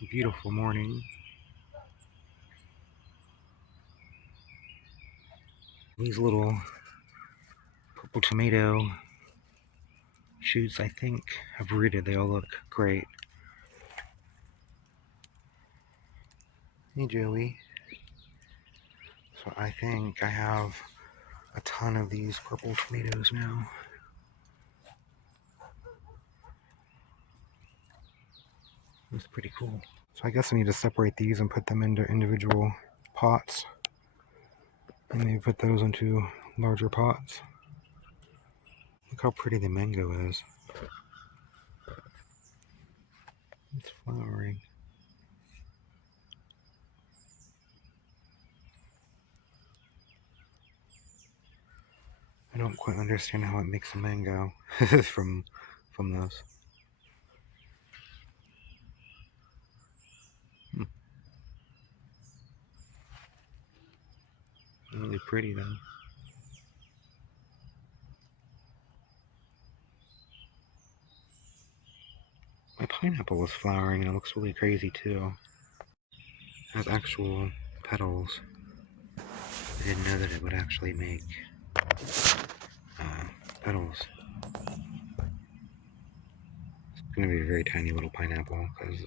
It's a beautiful morning. These little purple tomato shoots, I think, have rooted. They all look great. Hey, Joey. So I think I have a ton of these purple tomatoes now. It's pretty cool. So I guess I need to separate these and put them into individual pots. And maybe put those into larger pots. Look how pretty the mango is. It's flowering. I don't quite understand how it makes a mango from those. Really pretty though. My pineapple was flowering and it looks really crazy too. It has actual petals. I didn't know that it would actually make petals. It's going to be a very tiny little pineapple because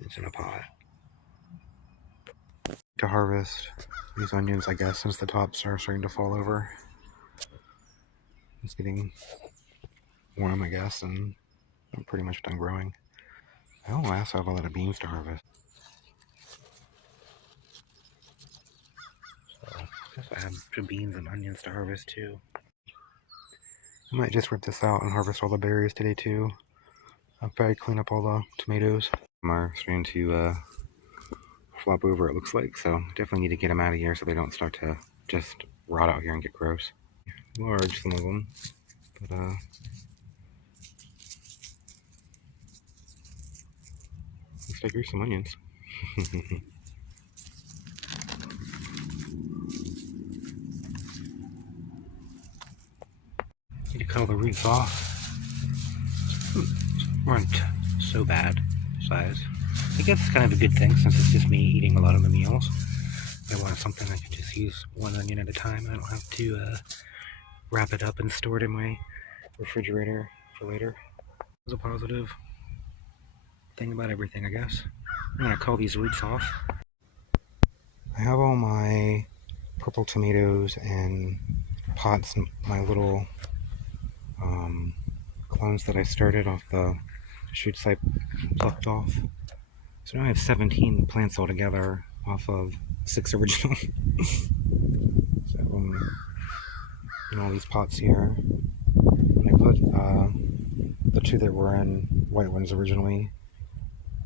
it's in a pot. To harvest these onions, I guess, since the tops are starting to fall over. It's getting warm, I guess, and I'm pretty much done growing. Oh, I also have a lot of beans to harvest. So I guess I have some beans and onions to harvest too. I might just rip this out and harvest all the berries today too. I'll probably clean up all the tomatoes. Are starting to flop over, it looks like, so definitely need to get them out of here so they don't start to just rot out here and get gross. Large, some of them, but looks like here's some onions. Need to cut all the roots off. Weren't so bad size. I guess it's kind of a good thing since it's just me eating a lot of the meals. If I want something, I can just use one onion at a time. I don't have to wrap it up and store it in my refrigerator for later. It's a positive thing about everything, I guess. I'm gonna cull these roots off. I have all my purple tomatoes in pots, my little clones that I started off the shoots I plucked off. So now I have 17 plants altogether off of 6 original. So in all these pots here. And I put the 2 that were in white ones originally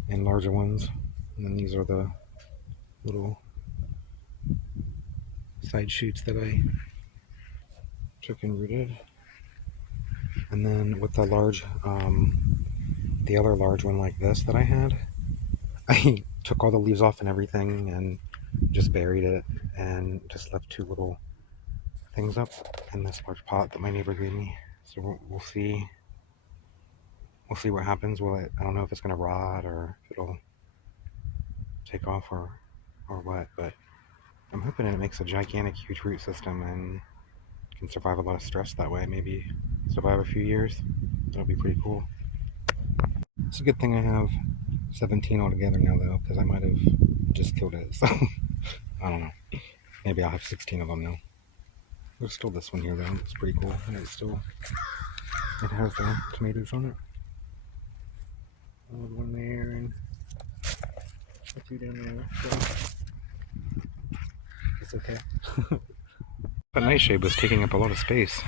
and larger ones. And then these are the little side shoots that I took and rooted. And then with the large, the other large one like this that I had, I took all the leaves off and everything and just buried it and just left 2 little things up in this large pot that my neighbor gave me. So we'll see. We'll see what happens. I don't know if it's gonna rot or if it'll take off or what, but I'm hoping it makes a gigantic, huge root system and can survive a lot of stress that way. Maybe survive a few years. That'll be pretty cool. It's a good thing I have 17 altogether now, though, because I might have just killed it. So I don't know. Maybe I'll have 16 of them now. There's still this one here, though. It's pretty cool. And it has tomatoes on it. One there and a few down there. So it's okay. That nightshade was taking up a lot of space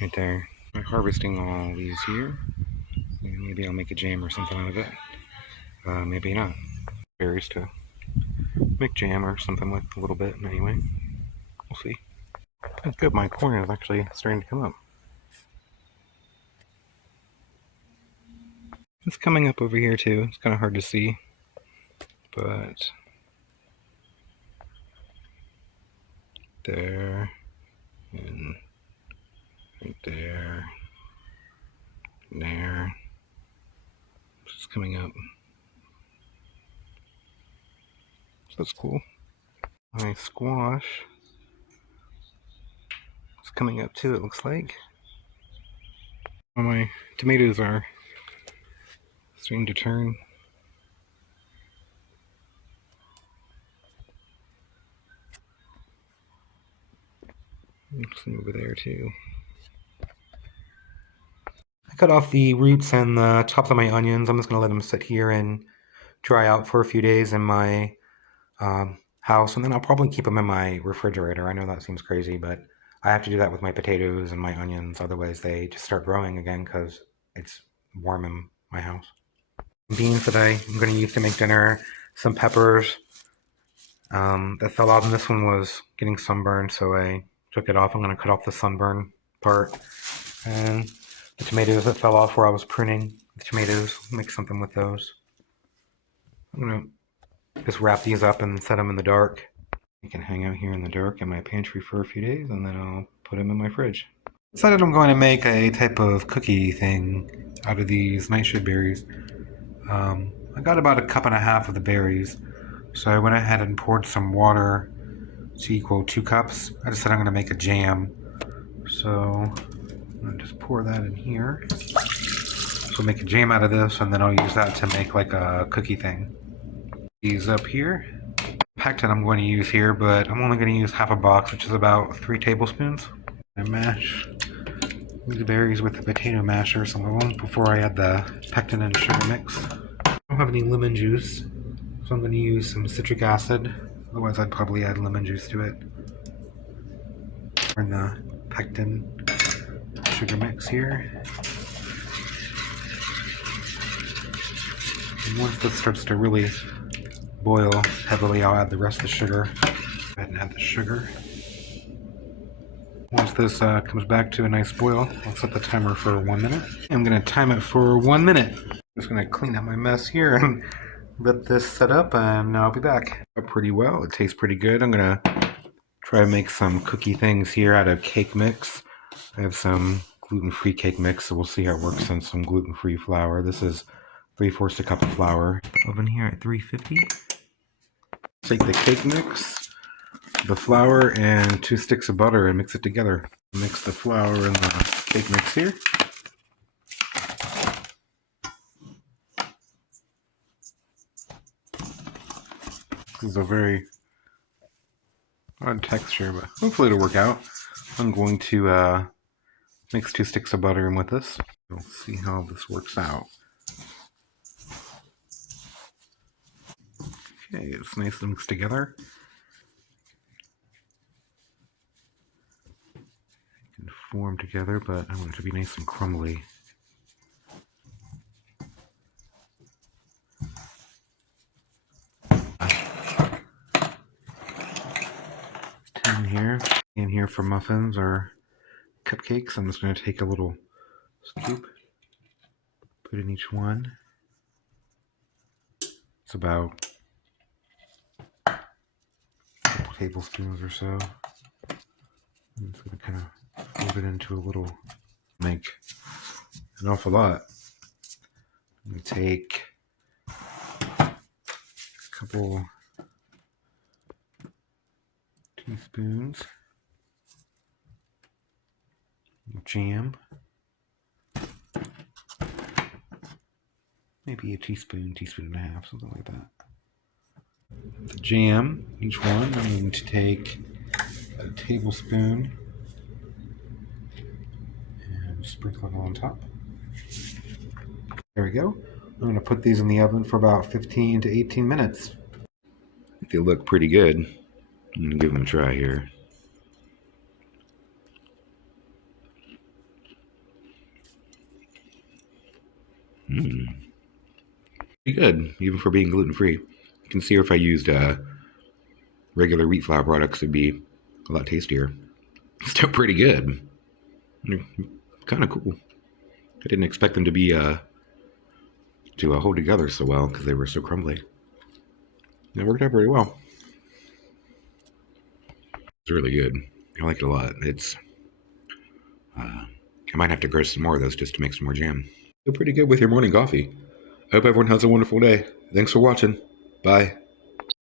right there. I'm harvesting all these here. Maybe I'll make a jam or something out of it. Maybe not. Berries to make jam or something with a little bit. Anyway, we'll see. That's good. My corn is actually starting to come up. It's coming up over here too. It's kind of hard to see, but there and right there and there. It's coming up. So that's cool. My squash is coming up too, it looks like. Well, my tomatoes are starting to turn. Some over there too. I cut off the roots and the tops of my onions. I'm just going to let them sit here and dry out for a few days in my house, and then I'll probably keep them in my refrigerator. I know that seems crazy, but I have to do that with my potatoes and my onions. Otherwise, they just start growing again because it's warm in my house. Beans that I'm going to use to make dinner. Some peppers that fell off, and this one was getting sunburned, so I took it off. I'm going to cut off the sunburn part. And the tomatoes that fell off where I was pruning the tomatoes, make something with those. I'm going to just wrap these up and set them in the dark. They can hang out here in the dark in my pantry for a few days, and then I'll put them in my fridge. Decided I'm going to make a type of cookie thing out of these nightshade berries. I got about a cup and a half of the berries, so I went ahead and poured some water to equal 2 cups. I decided I'm going to make a jam, so I'm going to just pour that in here. So make a jam out of this, and then I'll use that to make like a cookie thing. These up here. Pectin I'm going to use here, but I'm only going to use half a box, which is about 3 tablespoons. I mash the berries with the potato masher some of them before I add the pectin and sugar mix. I don't have any lemon juice, so I'm going to use some citric acid. Otherwise, I'd probably add lemon juice to it. And the pectin sugar mix here. And once this starts to really boil heavily, I'll add the rest of the sugar. Go ahead and add the sugar. Once this comes back to a nice boil, I'll set the timer for 1 minute. I'm going to time it for 1 minute. I'm just going to clean up my mess here and let this set up, and I'll be back. Pretty well. It tastes pretty good. I'm going to try to make some cookie things here out of cake mix. I have some gluten-free cake mix, so we'll see how it works in some gluten-free flour. This is 3/4 a cup of flour. Oven here at 350. Take the cake mix, the flour, and 2 sticks of butter and mix it together. Mix the flour and the cake mix here. This is a very odd texture, but hopefully it'll work out. I'm going to mix 2 sticks of butter in with this. We'll see how this works out. Okay, it's nice and mixed together. It can form together, but I want it to be nice and crumbly. In here for muffins or cupcakes. I'm just going to take a little scoop, put in each one. It's about a couple tablespoons or so. I'm just going to kind of fold it into a little, make an awful lot. I'm going to take a couple teaspoons of jam, maybe a teaspoon, teaspoon and a half, something like that. The jam, each one, I'm going to take a tablespoon and sprinkle it on top. There we go. I'm going to put these in the oven for about 15 to 18 minutes. They look pretty good. I'm going to give them a try here. Pretty good, even for being gluten-free. You can see if I used regular wheat flour products, it'd be a lot tastier. Still pretty good. Kind of cool. I didn't expect them to be to hold together so well because they were so crumbly. It worked out pretty well. It's really good. I like it a lot. It's I might have to grow some more of those just to make some more jam. They're pretty good with your morning coffee. I hope everyone has a wonderful day. Thanks for watching. Bye.